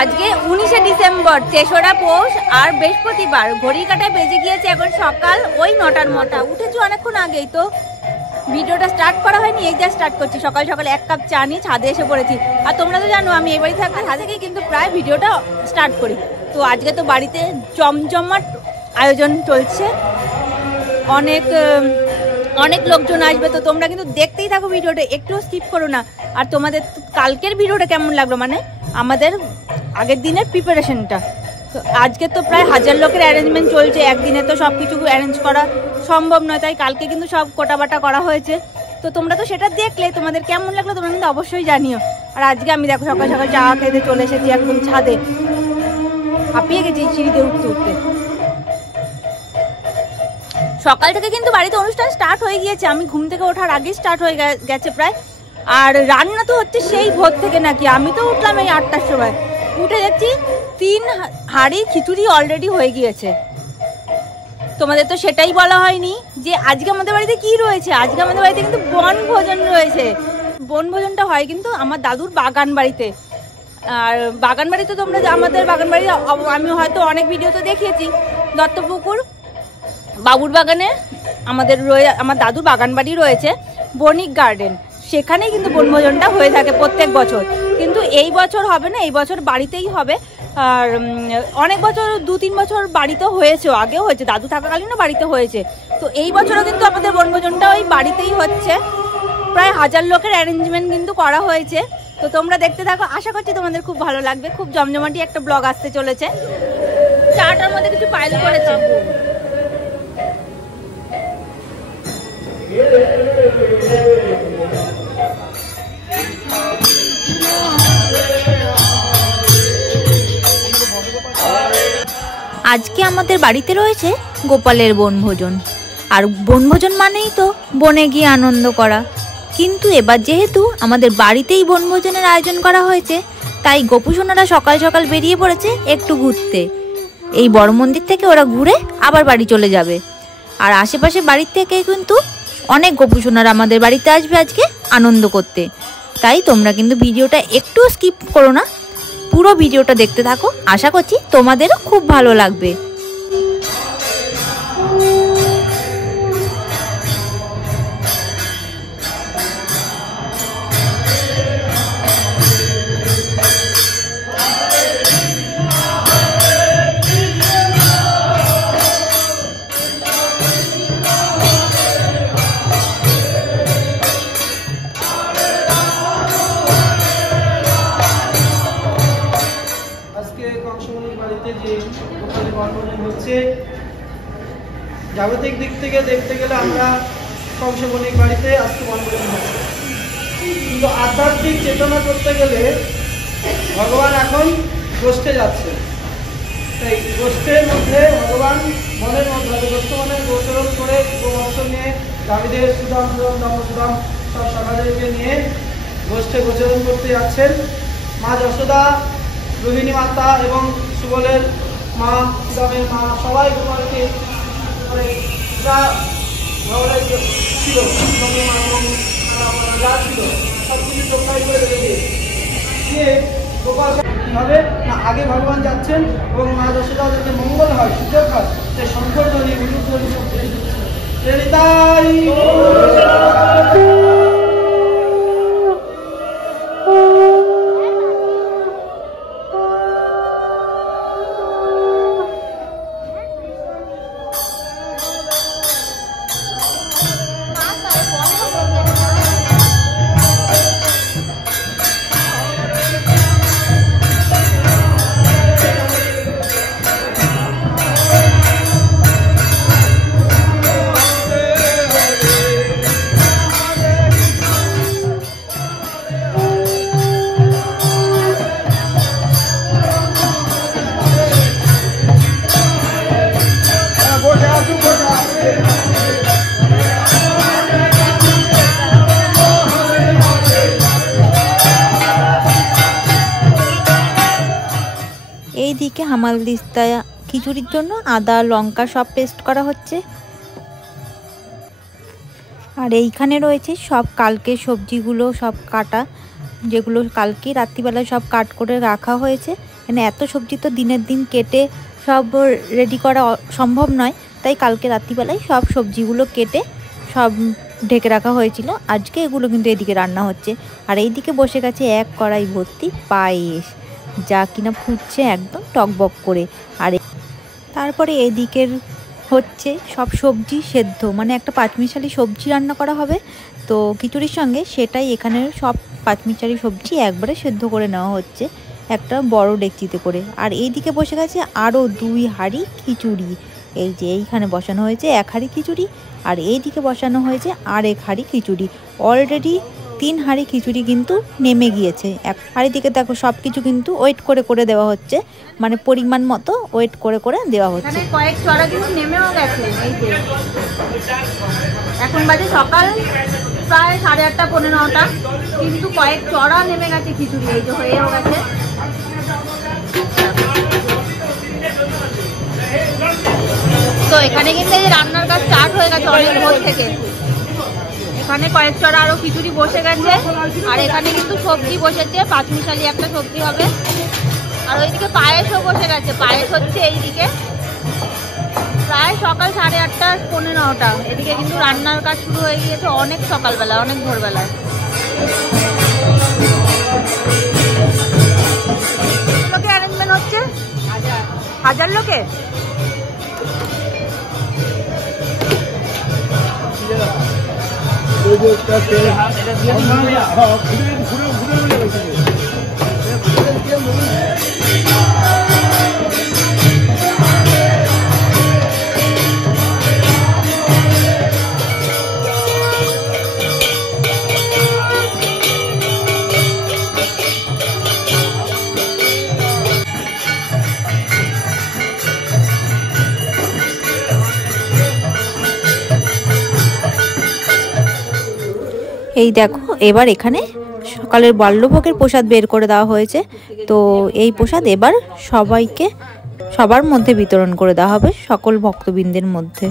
আজকে 19শে ডিসেম্বর, 3রা পৌষ আর বৃহস্পতিবার। ঘড়ির কাঁটায় বেজে গিয়েছে এখন সকাল ওই 9টার মতো। উঠেছি অনেকক্ষণ আগেই, তো ভিডিওটা স্টার্ট করা হয়নি, এই যা স্টার্ট করছি। সকাল সকাল 1 কাপ চা নিয়ে ছাদে এসে পড়েছি। আর তোমরা তো জানো আমি এই বাড়ি থাকতে ছাদেই কিন্তু প্রায় ভিডিওটা স্টার্ট করি। তো আজকে তো বাড়িতে জমজমাট আয়োজন চলছে, অনেক লোকজন আসবে। তো তোমরা কিন্তু দেখতেই থাকো ভিডিওটা, একটু স্কিপ করো না। আর তোমাদের কালকের ভিডিওটা কেমন লাগলো, মানে আমাদের আগের দিনের প্রিপারেশনটা। তো আজকে তো প্রায় 1000 লোকের অ্যারেঞ্জমেন্ট চলছে, একদিনে তো সব কিছু অ্যারেঞ্জ করা সম্ভব নয়, তাই কালকে কিন্তু সব কোটাবাটা করা হয়েছে। তো তোমরা তো সেটা দেখলে, তোমাদের কেমন লাগলো তোমরা কিন্তু অবশ্যই জানিও। আর আজকে আমি দেখো সকাল সকাল চা খেতে চলে এসেছি একদম ছাদে, হাঁপিয়ে গেছি সিঁড়িতে উঠতে উঠতে। সকাল থেকে কিন্তু বাড়িতে অনুষ্ঠান স্টার্ট হয়ে গিয়েছে, আমি ঘুম থেকে ওঠার আগেই স্টার্ট হয়ে গেছে প্রায়। আর রান্না তো হচ্ছে সেই ভোর থেকে নাকি। আমি তো উঠলাম এই 8টার সময়, উঠে যাচ্ছি 3 হাঁড়ি খিচুড়ি অলরেডি হয়ে গিয়েছে। তোমাদের তো সেটাই বলা হয়নি যে আজকে আমাদের বাড়িতে কি রয়েছে। আজকে আমাদের বাড়িতে কিন্তু বনভোজন রয়েছে। বনভোজনটা হয় কিন্তু আমার দাদুর বাগান বাড়িতে। আর বাগান বাড়িতে তোমরা আমাদের বাগান বাড়ি আমি হয়তো অনেক ভিডিওতে দেখিয়েছি, দত্তপুকুর বাবুর বাগানে আমার দাদুর বাগান বাড়ি রয়েছে, বণিক গার্ডেন। সেখানেই কিন্তু বনভোজনটা হয়ে থাকে প্রত্যেক বছর। কিন্তু এই বছর হবে না, এই বছর বাড়িতেই হবে। আর অনেক বছর 2-3 বছর বাড়িতেও হয়েছে, আগেও হয়েছে, দাদু থাকাকালীনও বাড়িতে হয়েছে। তো এই বছরও কিন্তু আমাদের বনভোজনটা ওই বাড়িতেই হচ্ছে। প্রায় 1000 লোকের অ্যারেঞ্জমেন্ট কিন্তু করা হয়েছে। তো তোমরা দেখতে থাকো, আশা করছি তোমাদের খুব ভালো লাগবে। খুব জমজমাটি একটা ব্লগ আসতে চলেছে। চাটার মধ্যে কিছু পাইল করেছে। আজকে আমাদের বাড়িতে রয়েছে গোপালের বনভোজন। আর বনভোজন মানেই তো বনে গিয়ে আনন্দ করা। কিন্তু এবার যেহেতু আমাদের বাড়িতেই বনভোজনের আয়োজন করা হয়েছে, তাই গোপুসোনারা সকাল সকাল বেরিয়ে পড়েছে একটু ঘুরতে। এই বড় মন্দির থেকে ওরা ঘুরে আবার বাড়ি চলে যাবে। আর আশেপাশে বাড়ির থেকে কিন্তু অনেক গোপুসোনারা আমাদের বাড়িতে আসবে আজকে আনন্দ করতে। তাই তোমরা কিন্তু ভিডিওটা একটু স্কিপ করো না, পুরো ভিডিওটা দেখতে থাকো। আশা করছি তোমাদেরও খুব ভালো লাগবে। জাগতিক দিক থেকে দেখতে গেলে আমরা কংসবণিক বাড়িতে আজকে বনভোজন হচ্ছে, কিন্তু আধ্যাত্মিক চেতনা করতে গেলে ভগবান এখন গোষ্ঠে যাচ্ছে। তাই গোষ্ঠের মধ্যে ভগবান মনের মধ্যে গোষ্ঠ মানে গোচরণ করে গোবংশ নিয়ে দাবিদের সুদাম সুদাম সব সখাদেরকে নিয়ে গোষ্ঠে গোচরণ করতে যাচ্ছেন। মা যশোদা, রোহিণী মাতা এবং সুবলের মা, সুদামের মা সবাই গোপালকে যা ছিল যা ছিল সব কিছু প্রকাশ করে রেখে দিয়ে গোপাল কিভাবে না আগে ভগবান যাচ্ছেন এবং মা যশোদা যাতে মঙ্গল হয়, সুযোগ হয়, সেই শঙ্কর ধ্বনি উলুধ্বনি এইদিকে হামালদিস্তা খিচুড়ির জন্য আদা লঙ্কা সব পেস্ট করা হচ্ছে। আর এইখানে রয়েছে সব কালকে সবজিগুলো সব কাটা, যেগুলো কালকে রাত্রিবেলায় সব কাট করে রাখা হয়েছে। এখানে এত সবজি তো দিনের দিন কেটে সব রেডি করা সম্ভব নয়, তাই কালকে রাত্রিবেলায় সব সবজিগুলো কেটে সব ঢেকে রাখা হয়েছিল। আজকে এগুলো কিন্তু এদিকে রান্না হচ্ছে। আর এইদিকে বসে গেছে এক কড়াই ভর্তি পায়েস, যা কিনা ফুটছে একদম টকবক করে। আর তারপরে এদিকের হচ্ছে সব সবজি সেদ্ধ, মানে একটা পাঁচমিশালি সবজি রান্না করা হবে তো খিচুড়ির সঙ্গে, সেটাই এখানের সব পাঁচমিশালি সবজি একবারে সেদ্ধ করে নেওয়া হচ্ছে একটা বড় ডেকচিতে করে। আর এইদিকে বসে গেছে আরও 2 হাঁড়ি খিচুড়ি। এই যে এইখানে বসানো হয়েছে 1 হাঁড়ি খিচুড়ি, আর এইদিকে বসানো হয়েছে আর 1 হাঁড়ি খিচুড়ি। অলরেডি 3 হাঁড়ি খিচুড়ি কিন্তু নেমে গিয়েছে। এক হাঁড়ি দিকে দেখো সব কিছু কিন্তু ওয়েট করে করে দেওয়া হচ্ছে, মানে পরিমাণ মতো ওয়েট করে করে দেওয়া হচ্ছে। কয়েক চড়া কিন্তু নেমেও গেছে। এই যে এখন বাজে সকাল প্রায় 8:30 পৌনে 9টা, কিন্তু কয়েক চড়া নেমে গেছে খিচুড়ি। এই যে হয়েও গেছে। তো এখানে কিন্তু এই রান্নার কাজ স্টার্ট হয়ে গেছে অনেক ভোর থেকে। এখানে কয়েক চড়া আরো খিচুড়ি বসে গেছে, আর এখানে কিন্তু সবজি বসেছে, পাঁচমিশালি একটা সবজি হবে। আর ওইদিকে পায়েসও বসে গেছে, পায়েস হচ্ছে এইদিকে। প্রায় সকাল 8:30 পৌনে 9টা। এদিকে কিন্তু রান্নার কাজ শুরু হয়ে গিয়েছে অনেক সকালবেলা, অনেক ভোরবেলায়। লোকে অ্যারেঞ্জমেন্ট হচ্ছে 1000 লোকে। এই দেখো এবার এখানে সকালের বাল্যভোগের প্রসাদ বের করে দেওয়া হয়েছে। তো এই প্রসাদ এবার সবাইকে সবার মধ্যে বিতরণ করে দেওয়া হবে, সকল ভক্তবৃন্দের মধ্যে।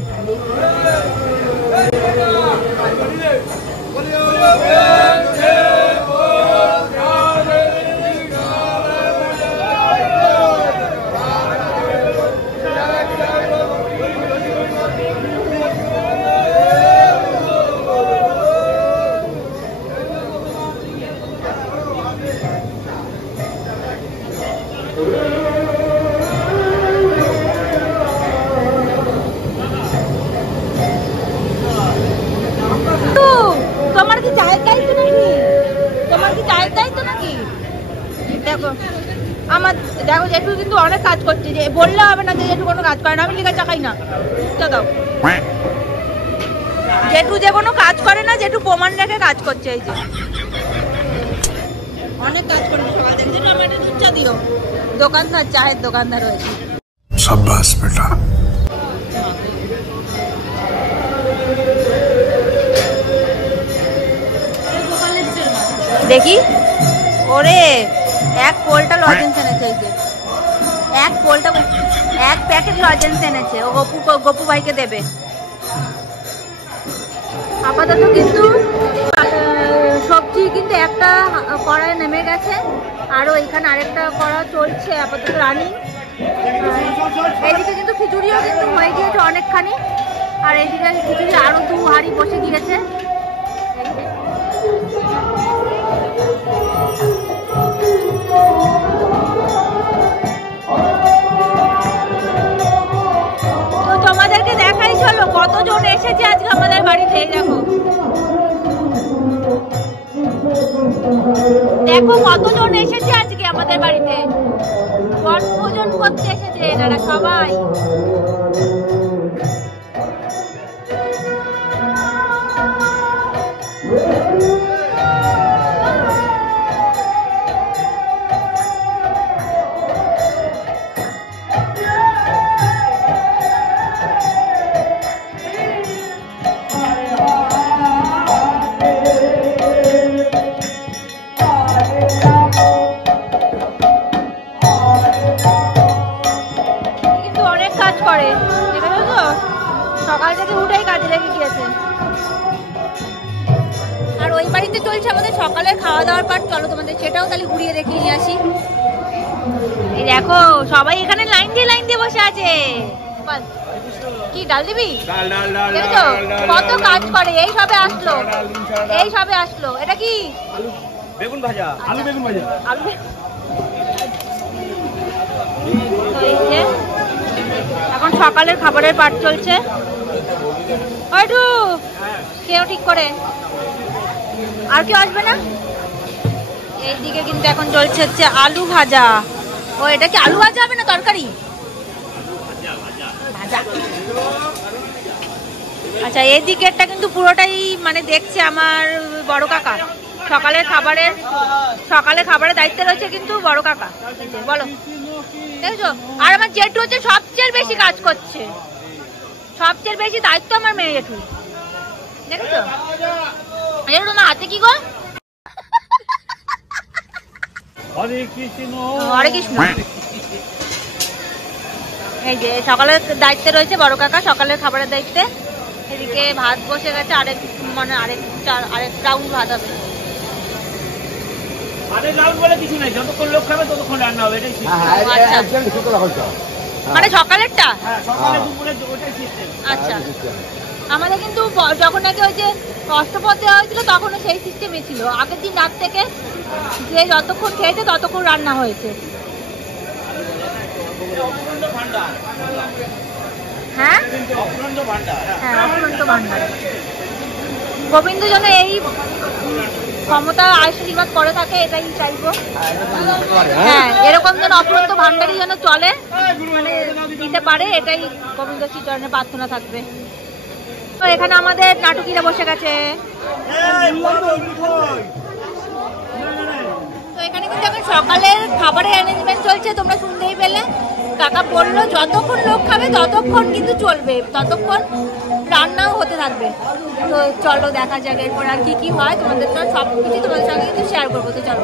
তোমার কি চায়ের দায়িত্ব নাকি? তোমার কি চায়ের দায়িত্ব নাকি? দেখো আমার, দেখো জেঠু কিন্তু অনেক কাজ করছে, যে বললে হবে না যে জেঠু কোনো কাজ করে না। আমি লিখে চাকাই না, দাও। জেঠু যে কোনো কাজ করে না, জেঠু প্রমাণ রেখে কাজ করছে। এই যে অনেক কাজ করছে সকাল থেকে। জেঠু আমার একটা দুধ চা দিও। দোকানদার, চায়ের দোকানদার হয়েছে। शाबाश बेटा। দেখি ওরে, এক পোলটা লজেন্স এনেছে। এই যে এক পোলটা, 1 প্যাকেট লজেন্স এনেছে। ও গপু ভাইকে দেবে। আপাতত কিন্তু সবজি কিন্তু একটা কড়াই নেমে গেছে, আরো এখানে আরেকটা কড়া চলছে আপাতত রানিং। এইদিকে কিন্তু খিচুড়িও কিন্তু হয়ে গিয়েছে অনেকখানি, আর এইদিকে খিচুড়ি আরো 2 হাঁড়ি বসে গিয়েছে। তো তোমাদেরকে দেখাই চলো কতজন এসেছে আজকে আমাদের বাড়িতে। দেখো দেখো কতজন এসেছে আজকে আমাদের বাড়িতে, বনভোজন করতে এসেছে এনারা সবাই। সকাল থেকে উঠেই কাজে লেগে গিয়েছে। আর ওই বাড়িতে চলছে আমাদের সকালের খাওয়া দাওয়ার পাট। চলো তোমাদের সেটাও তাহলে ঘুরিয়ে দেখিয়ে নিয়ে আসি। এই দেখো সবাই এখানে লাইন দিয়ে বসে আছে। কি ডাল দিবি? দেখছো কত কাজ করে। এই সবে আসলো। এটা কি? বেগুন ভাজা, আলু বেগুন ভাজা। এখন সকালের খাবারের পাট চলছে। ওইটু কেউ ঠিক করে আর কেউ আসবে না। এইদিকে কিন্তু এখন চলছে হচ্ছে আলু ভাজা। ও এটা কি আলু ভাজা হবে না তরকারি? ভাজা। আচ্ছা এদিকেরটা কিন্তু পুরোটাই মানে দেখছে আমার বড় কাকা। সকালের খাবারের দায়িত্বে রয়েছে কিন্তু বড় কাকা। বলো দেখছো। আর আমার জেঠু হচ্ছে সবচেয়ে বেশি কাজ করছে, সবচেয়ে বেশি দায়িত্ব আমার মেয়ে জেঠু। দেখেছো তোমার হাতে কি গো? হরে কৃষ্ণ। এই যে সকালের দায়িত্বে রয়েছে বড় কাকা, সকালের খাবারের দায়িত্বে। এদিকে ভাত বসে গেছে, আরেক রাউন্ড ভাত হবে। মানে সকালেরটা? আচ্ছা আমাদের কিন্তু যখন নাকি ওই যে অষ্টপদ দেওয়া হয়েছিল তখনও সেই সিস্টেমে ছিল। আগের দিন রাত থেকে যে যতক্ষণ খেয়েছে ততক্ষণ রান্না হয়েছে। হ্যাঁ অফুরন্ত ভান্ডার। গোবিন্দ যেন এই ক্ষমতা আশীর্বাদ করে থাকে, এটাই চাইবো। হ্যাঁ এরকম যেন অফুরন্ত ভান্ডারই যেন চলে, মানে দিতে পারে, এটাই গোবিন্দ শ্রীচরণে প্রার্থনা থাকবে। তো এখানে আমাদের নাটুকিরা বসে গেছে। তো এখানে কিন্তু এখন সকালের খাবারের অ্যারেঞ্জমেন্ট চলছে, তোমরা শুনতেই পেলে। কাকা বললো যতক্ষণ লোক খাবে ততক্ষণ কিন্তু চলবে, ততক্ষণ রান্নাও হতে থাকবে। তো চলো দেখা যাক এরপর আর কি হয়। তোমাদের তো সব কিছু তোমাদের সঙ্গে কিন্তু শেয়ার করবো। তো চলো,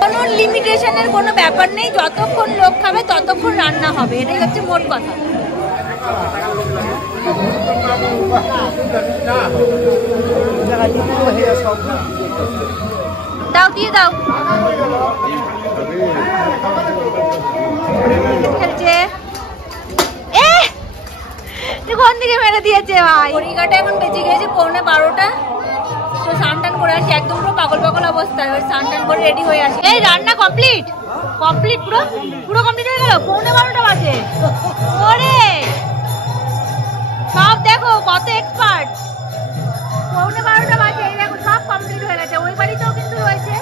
কোনো লিমিটেশনের কোনো ব্যাপার নেই, যতক্ষণ লোক খাবে ততক্ষণ রান্না হবে, এটাই হচ্ছে মোট কথা। দাও দিয়ে দাও। খেলছে কোন দিকে মেরে দিয়েছে ভাই। ঘড়িঘাটে এখন বেঁচে গিয়েছে 11:15। তো স্নান টান করে আসি, একদম পুরো পাগল অবস্থায়। ওই স্নান টান করে রেডি হয়ে আসি। এই রান্না কমপ্লিট পুরো কমপ্লিট হয়ে গেল। 11:15 বাজে। ওরে সব দেখো কত এক্সপার্ট। 11:15 বাজে, এই দেখো সব কমপ্লিট হয়ে গেছে। ওই বাড়িতেও কিন্তু রয়েছে,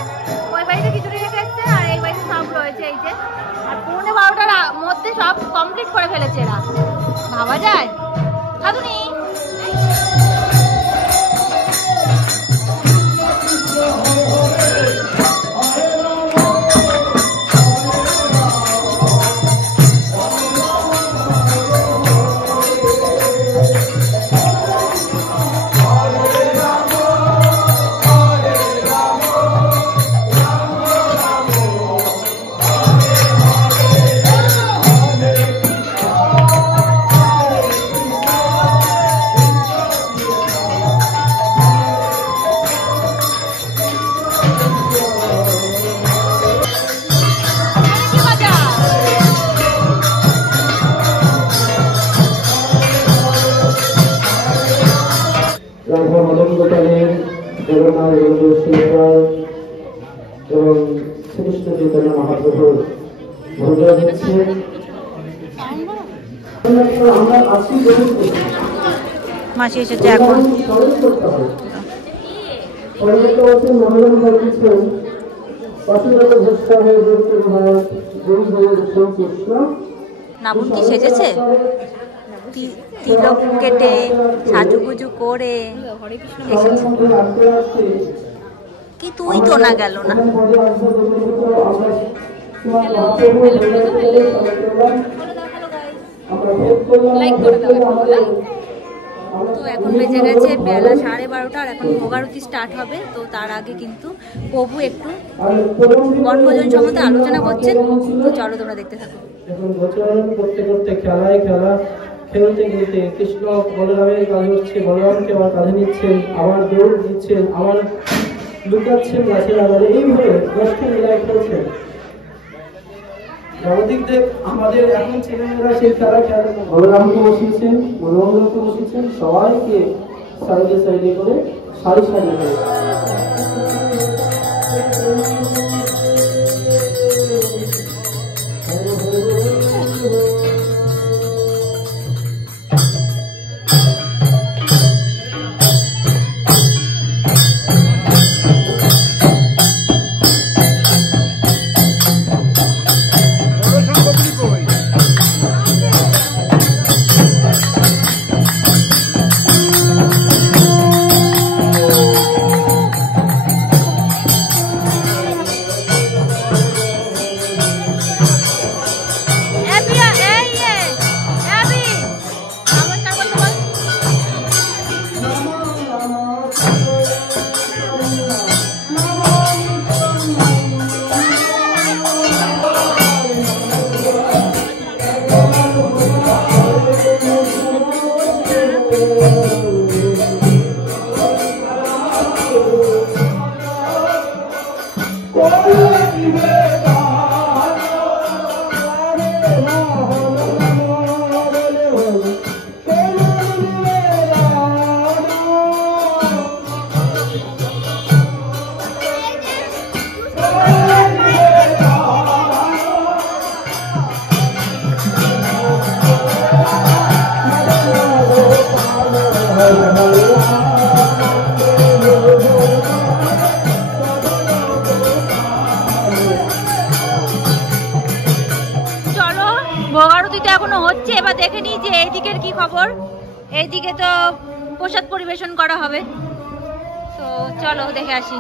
ওই বাড়িতে খিচুড়ি রেখে এসছে, আর এই বাড়িতে সব রয়েছে। এই যে আর 11:15 মধ্যে সব কমপ্লিট করে ফেলেছে এরা, ভাবা যায়। খাদুনি মাসি এসেছে এখন। নাবুন কি সেজেছে, তিলক কেটে সাজুগুজু করে কি তুই তো না গেল না। তো এখন বেজে গেছে বেলা 12:30, আর এখন ভোগারতি স্টার্ট হবে। তো তার আগে কিন্তু প্রভু একটু বনভোজন সম্বন্ধে আলোচনা করছেন। তো চলো তোমরা দেখতে থাকো। করতে খেলা খেলতে খেলতে কৃষ্ণ বলরামের কাঁধে হচ্ছে, বলরামকে আবার কাঁধে নিচ্ছেন, আবার দৌড় দিচ্ছেন, আবার লুকাচ্ছেন গাছের আড়ালে, এইভাবে 10টি লীলায় খেলছেন। জগদীপ দেব আমাদের এখন ছেলেমেয়েরা সেই খেলা খেলেন। বলরামকে বসিয়েছেন, বলরামকে বসিয়েছেন, সবাইকে সাইডে সাইডে করে সারি সারি করে। ভোগারতিটা এখনো হচ্ছে, এবার দেখে নিই যে এইদিকের কি খবর। এইদিকে তো প্রসাদ পরিবেশন করা হবে, তো চলো দেখে আসি।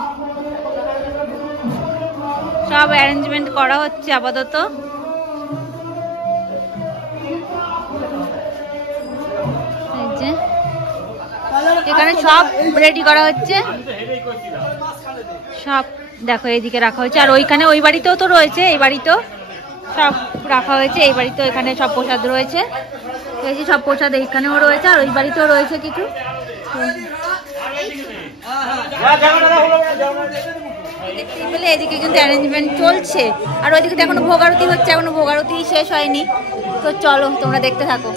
সব অ্যারেঞ্জমেন্ট করা হচ্ছে আপাতত। এখানে সব রেডি করা হচ্ছে, সব দেখো এইদিকে রাখা হয়েছে। আর ওইখানে ওই বাড়িতেও তো রয়েছে, এই বাড়িতেও সব রাখা হয়েছে, এই বাড়িতেও এখানে সব প্রসাদ রয়েছে, এই যে সব প্রসাদ এইখানেও রয়েছে, আর ওই বাড়িতেও রয়েছে কিছু। দেখতেই পেলে এদিকে কিন্তু অ্যারেঞ্জমেন্ট চলছে, আর ওইদিকে তো এখনো ভোগারতি হচ্ছে, এখনো ভোগারতি শেষ হয়নি। তো চলো তোমরা দেখতে থাকো।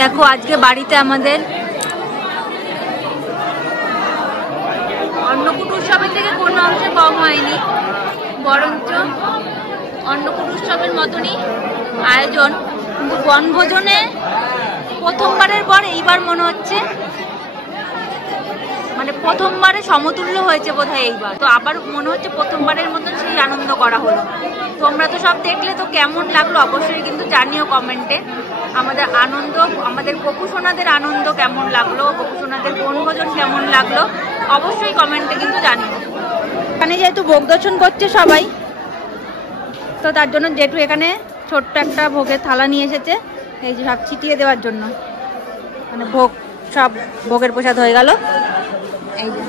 দেখো আজকে বাড়িতে আমাদের অন্নকূট উৎসবের থেকে কোনো অংশে কম হয়নি, বরঞ্চ অন্নকূট উৎসবের মতনই আয়োজন। কিন্তু বনভোজনে প্রথমবারের পর এইবার মনে হচ্ছে মানে প্রথমবারে সমতুল্য হয়েছে বোধহয় এইবার, তো আবার মনে হচ্ছে প্রথমবারের মতন সেই আনন্দ করা হলো। তোমরা তো সব দেখলে, তো কেমন লাগলো অবশ্যই কিন্তু জানিও কমেন্টে। আমাদের আনন্দ, আমাদের গোপু সোনাদের আনন্দ কেমন লাগলো, গোপু সোনাদের বনভোজন কেমন লাগলো অবশ্যই কমেন্টে কিন্তু জানিও। এখানে যেহেতু ভোগ দর্শন করছে সবাই, তো তার জন্য জেঠু এখানে ছোট্ট একটা ভোগের থালা নিয়ে এসেছে, এই যে সব ছিটিয়ে দেওয়ার জন্য। মানে ভোগ সব ভোগের প্রসাদ হয়ে গেল, এই যে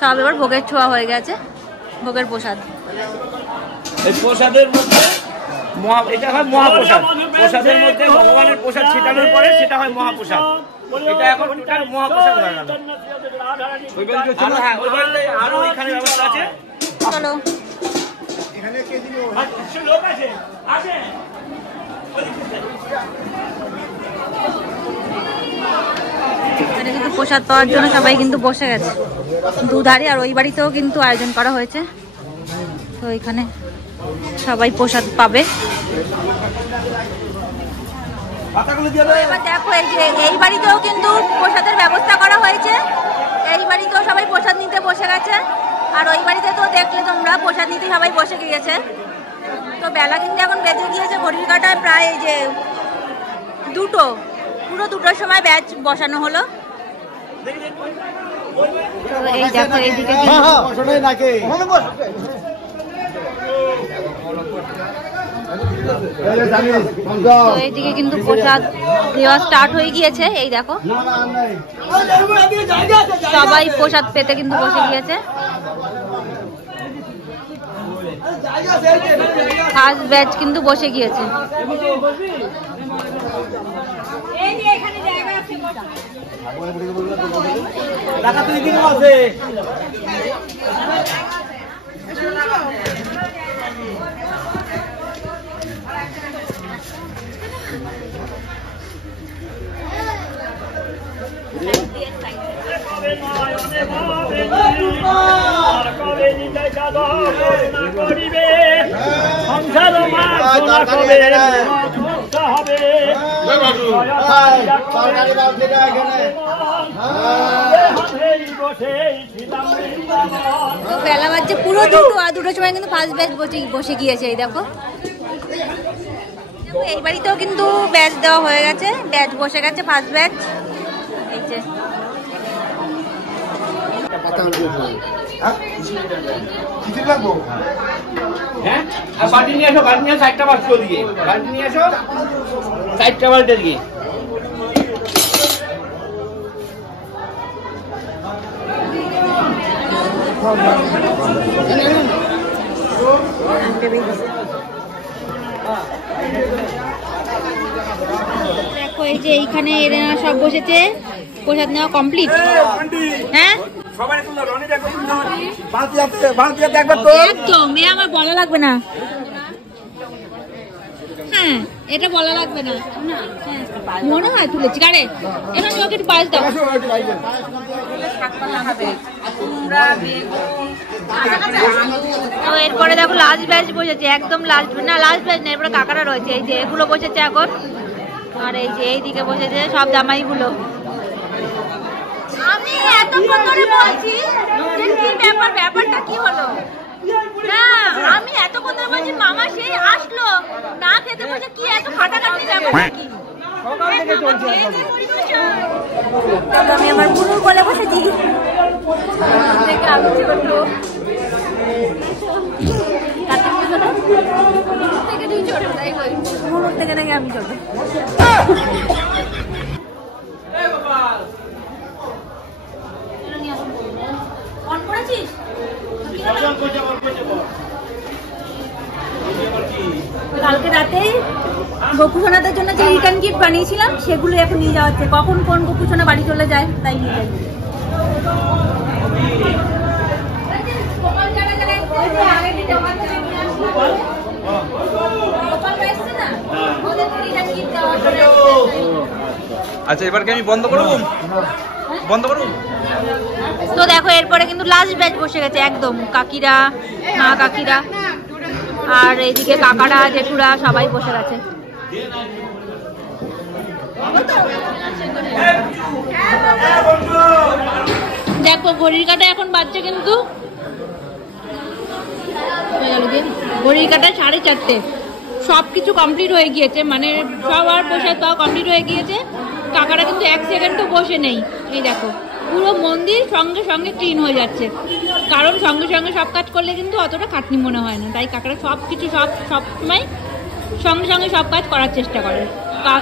সব এবার ভোগের ছোঁয়া হয়ে গেছে, ভোগের প্রসাদ। এই প্রসাদের মধ্যে এটা হয় মহাপ্রসাদ। প্রসাদের মধ্যে ভগবানের প্রসাদ ছিটানোর পরে সেটা হয় মহাপ্রসাদ। এটা এখন টোটাল মহাপ্রসাদ হয়ে গেল। আরো এখানে ব্যবস্থা আছে। চলো এখানে কিছু লোক আছে আছে কিন্তু প্রসাদ পাওয়ার জন্য সবাই কিন্তু বসে গেছে দুধারে। আর ওই বাড়িতেও কিন্তু আয়োজন করা হয়েছে, তো এখানে সবাই প্রসাদ পাবে। এবার দেখো এই যে এই বাড়িতেও কিন্তু প্রসাদের ব্যবস্থা করা হয়েছে, এই বাড়িতেও সবাই প্রসাদ নিতে বসে গেছে। আর ওই বাড়িতে তো দেখলে তোমরা প্রসাদ নিতে সবাই বসে গিয়েছে। তো বেলা কিন্তু এখন বেজে গিয়েছে ঘড়ির কাঁটায় প্রায় এই যে দুটো, পুরো দুটোর সময় ব্যাচ বসানো হলো। এই দেখো এইদিকে এইদিকে কিন্তু প্রসাদ দেওয়া স্টার্ট হয়ে গিয়েছে। এই দেখো সবাই প্রসাদ পেতে কিন্তু বসে গিয়েছে। ফার্স্ট ব্যাচ কিন্তু বসে গিয়েছে। বেলা বাজছে পুরো দুটো, আর দুটোর সময় কিন্তু ফার্স্ট ব্যাচ বসে গিয়েছে। এই দেখো এই বাড়িতেও কিন্তু ব্যাচ দেওয়া হয়ে গেছে, ব্যাচ বসে গেছে ফার্স্ট ব্যাচ। এই যে হ্যাঁ, বাড়ি নিয়ে আসো, বাড়ি নিয়ে 60টা বাক্স দিয়ে বাড়ি নিয়ে আসো, 60টা বাড়িতে দিয়ে। দেখো এই যে এইখানে এরা সব বসেছে, প্রসাদ নেওয়া কমপ্লিট। হ্যাঁ একদম, এ আমার বলা লাগবে না। হ্যাঁ এটা বলা লাগবে না, মনে হয় তুলেছি। কারে এখন ওকে একটু পায়েস দাও। এরপরে দেখো লাস্ট ব্যাচ বসেছে, একদম লাস্ট না, লাস্ট ব্যাচ না, এরপরে কাকারা রয়েছে। এই যে এগুলো বসেছে এখন, আর এই যে এইদিকে বসেছে সব জামাইগুলো। আমি এতক্ষণ ধরে বলছি যে কি ব্যাপার, ব্যাপারটা কি হলো না, আমি এতক্ষণ ধরে বলছি মামা সেই আসলো না খেতে বসে, কি এত খাটাখাটি ব্যাপার কি? আমি আমার বুনুর কোলে বসেছি, আমি ছোট থেকে নাকি আমি ছোট। কালকে রাতে গোপুসোনাদের জন্য যে রিটার্ন গিফট বানিয়েছিলাম সেগুলো এখন নিয়ে যাওয়া হচ্ছে। কখন কোন গোপুসোনা বাড়ি চলে যায় তাই নিয়ে যাই। আচ্ছা এবারকে আমি বন্ধ করব, বন্ধ করব। তো দেখো এরপরে কিন্তু লাস্ট ব্যাচ বসে গেছে একদম, কাকিরা, মা কাকিরা, আর এইদিকে কাকারা জেঠুরা সবাই বসে গেছে। দেখো ঘড়ির কাটা এখন বাজছে কিন্তু ঘড়ির কাটা 4:30। সবকিছু কমপ্লিট হয়ে গিয়েছে, মানে সবার বসে তাও কমপ্লিট হয়ে গিয়েছে। কাকারা কিন্তু 1 সেকেন্ডও বসে নেই। এই দেখো পুরো মন্দির সঙ্গে সঙ্গে ক্লিন হয়ে যাচ্ছে, কারণ সঙ্গে সঙ্গে সব কাজ করলে কিন্তু অতটা খাটনি মনে হয় না, তাই কাকারা সব কিছু সব সময় সঙ্গে সঙ্গে সব কাজ করার চেষ্টা করে।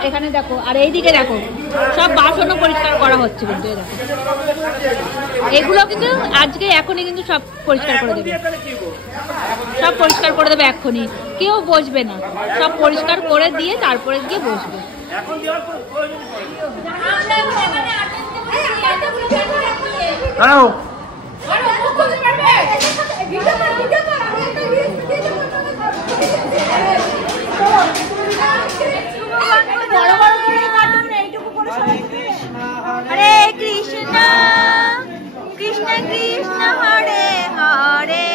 এখানে দেখো, আর এইদিকে দেখো সব বাসনও পরিষ্কার করা হচ্ছে কিন্তু। এই দেখো এগুলো কিন্তু আজকে এখনই কিন্তু সব পরিষ্কার করে দেবে, সব পরিষ্কার করে দেবে এখনই, কেউ বসবে না, সব পরিষ্কার করে দিয়ে তারপরে গিয়ে বসবে। দাঁড়াও, হরে কৃষ্ণ কৃষ্ণ কৃষ্ণ হরে হরে,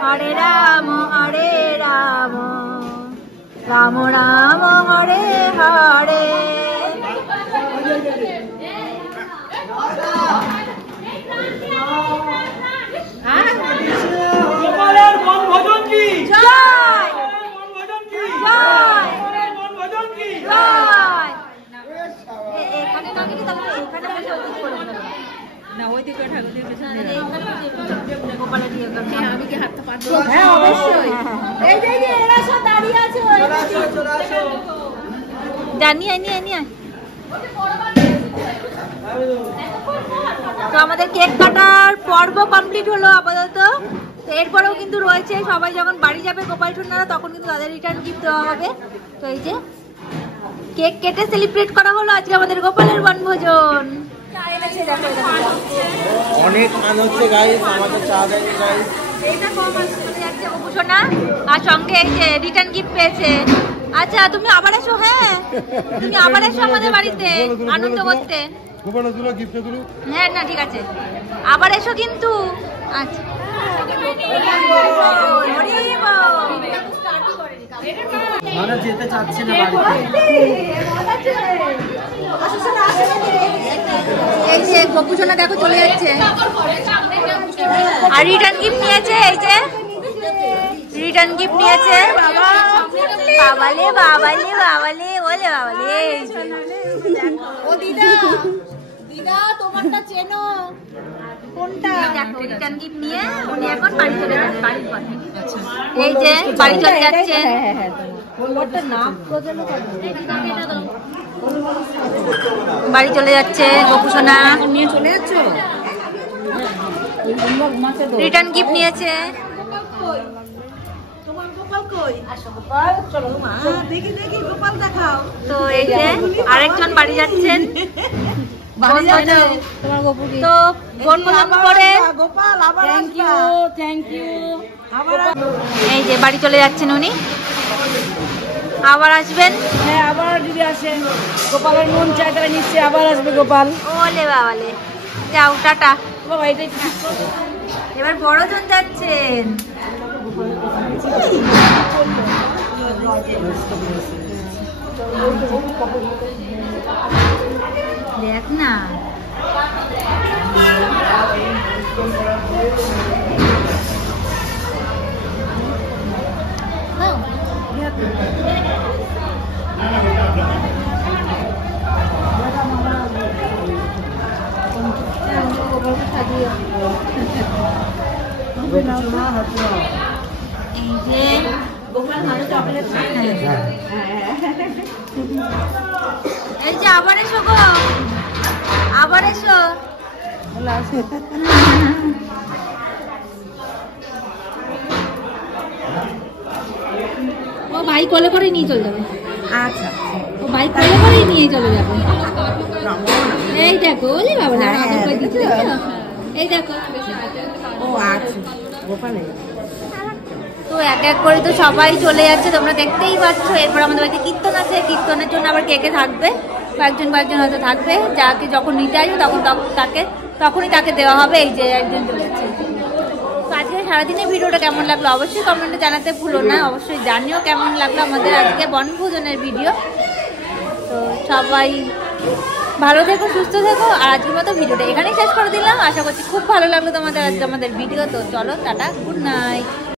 হরে রাম রাম রাম হরে হরে। গোপালের বনভোজন কি জয়, বনভোজন কি জয়, বনভোজন কি জয়। এখানে না গেলে তাহলে এখানে বসে ওদিক করে না, ওই দিকে ঠাকুর দিয়ে গোপালের দিয়ে আমি কি হাতটা পারবো? হ্যাঁ অবশ্যই। এই যে এরা সব দাঁড়িয়ে আছে, জানি আনি তো আমাদের কেক কাটার পর্ব কমপ্লিট হলো আপাতত। এরপরেও কিন্তু রয়েছে, সবাই যখন বাড়ি যাবে গোপাল সোনারা তখন কিন্তু তাদের রিটার্ন গিফট দেওয়া হবে। তো এই যে কেক কেটে সেলিব্রেট করা হলো আজকে আমাদের গোপালের বনভোজন। অনেক মান হচ্ছে গাইস, আমাদের চা দেয় গাইস। এইটা কম আছে চলে যাচ্ছে গোপুসোনা, আর সঙ্গে এই যে রিটার্ন গিফট পেয়েছে। আচ্ছা তুমি আবার এসো, হ্যাঁ তুমি আবার এসো আমাদের বাড়িতে আনন্দ করতে। হ্যাঁ না ঠিক আছে, আবার এসো কিন্তু। আচ্ছা মানে যেতে চাচ্ছি না বাড়িতে। এই যে গোপুসোনা দেখো চলে যাচ্ছে, আর রিটার্ন গিফট নিয়েছে। এই যে রিটার্ন গিফট নিয়েছে। বাবালে বাবালে বাবালে ওলে বাবালে। ও দিদা দিদা তোমারটা চেনো কোনটা? দেখো রিটার্ন গিফট নিয়ে উনি এখন বাড়ি চলে যাচ্ছেন, বাড়ির পথে। এই যে বাড়ি চলে যাচ্ছে। বাড়ি চলে যাচ্ছে গোপুসোনা, নিয়ে চলে যাচ্ছে। রিটার্ন গিফট নিয়েছে। তো এই যে আরেকজন বাড়ি যাচ্ছেন, তো বনভোজন করে এই যে বাড়ি চলে যাচ্ছেন উনি। আবার আসবেন? হ্যাঁ আবার যদি আসেন, গোপালের মন চায় তারা নিশ্চয়ই আবার আসবে গোপাল। ওলে বাবালে, যাও টাটা। বাবা এটাই এবার বড়জন যাচ্ছেন। দেখ না এই যে আবার এসো গো, আবার এসো। ও বাইক কোলে করে নিয়ে চলে যাবে। আচ্ছা ও বাইক কোলে করে নিয়ে চলে যাবে। এই দেখো ওলে বাবা না আদর করে দিতে দেখো। এই দেখো ও আচ্ছা গোপালে তো এক এক করে তো সবাই চলে যাচ্ছে, তোমরা দেখতেই পাচ্ছ। এরপর আমাদের বাড়িতে কীর্তন আছে, কীর্তনের জন্য আবার কে কে থাকবে, কয়েকজন হয়তো থাকবে। যাকে যখন নিতে আসবে তখনই তাকে দেওয়া হবে। এই যে একজন চলেছে। তো আজকে সারাদিনের ভিডিওটা কেমন লাগলো অবশ্যই কমেন্টে জানাতে ভুলো না। অবশ্যই জানিও কেমন লাগলো আমাদের আজকে বনভোজনের ভিডিও। তো সবাই ভালো থেকো, সুস্থ থেকো। আর আজকের মতো ভিডিওটা এখানেই শেষ করে দিলাম। আশা করছি খুব ভালো লাগলো তোমাদের আজকে আমাদের ভিডিও। তো চলো টাটা, গুড নাইট।